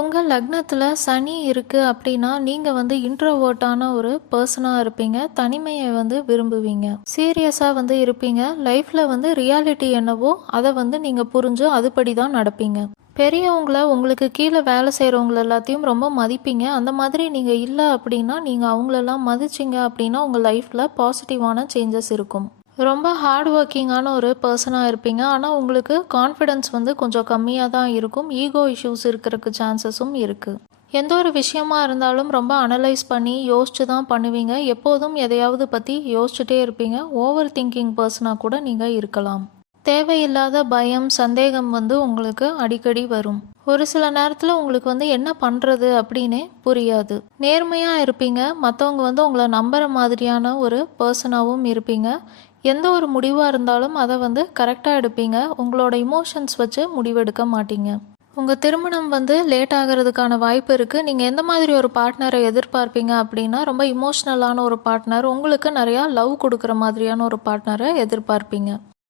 உங்கள் லக்னத்தில் சனி இருக்குது அப்படின்னா நீங்கள் வந்து இன்ட்ரோவர்ட்டான ஒரு பர்சனாக இருப்பீங்க. தனிமையை வந்து விரும்புவீங்க. சீரியஸாக வந்து இருப்பீங்க. லைஃப்பில் வந்து ரியாலிட்டி என்னவோ அதை வந்து நீங்கள் புரிஞ்சு அதுபடி தான் நடப்பீங்க. பெரியவங்கள உங்களுக்கு கீழே வேலை செய்கிறவங்கள எல்லாத்தையும் ரொம்ப மதிப்பீங்க. அந்த மாதிரி நீங்கள் இல்லை அப்படின்னா நீங்கள் அவங்களெல்லாம் மதிச்சிங்க அப்படின்னா உங்கள் லைஃப்பில் பாசிட்டிவான சேஞ்சஸ் இருக்கும். ரொம்ப ஹார்ட் ஒர்க்கிங்கான ஒரு பர்சனாக இருப்பீங்க. ஆனால் உங்களுக்கு கான்ஃபிடென்ஸ் வந்து கொஞ்சம் கம்மியாக தான் இருக்கும். ஈகோ இஷ்யூஸ் இருக்கிறதுக்கு சான்சஸும் இருக்குது எந்த ஒரு விஷயமா இருந்தாலும் ரொம்ப அனலைஸ் பண்ணி யோசிச்சு தான் பண்ணுவீங்க. எப்போதும் எதையாவது பற்றி யோசிச்சுட்டே இருப்பீங்க. ஓவர் திங்கிங் பர்சனாக கூட நீங்கள் இருக்கலாம். தேவையில்லாத பயம் சந்தேகம் வந்து உங்களுக்கு அடிக்கடி வரும். ஒரு சில நேரத்தில் உங்களுக்கு வந்து என்ன பண்ணுறது அப்படின்னே புரியாது. நேர்மையாக இருப்பீங்க. மற்றவங்க வந்து உங்களை நம்புகிற மாதிரியான ஒரு பர்சனாகவும் இருப்பீங்க. எந்த ஒரு முடிவாக இருந்தாலும் அதை வந்து கரெக்டாக எடுப்பீங்க. உங்களோட இமோஷன்ஸ் வச்சு முடிவெடுக்க மாட்டீங்க. உங்கள் திருமணம் வந்து லேட் ஆகிறதுக்கான வாய்ப்பு இருக்குது நீங்கள் எந்த மாதிரி ஒரு பார்ட்னரை எதிர்பார்ப்பீங்க அப்படின்னா ரொம்ப இமோஷ்னலான ஒரு பார்ட்னர் உங்களுக்கு நிறையா லவ் கொடுக்குற மாதிரியான ஒரு பார்ட்னரை எதிர்பார்ப்பீங்க.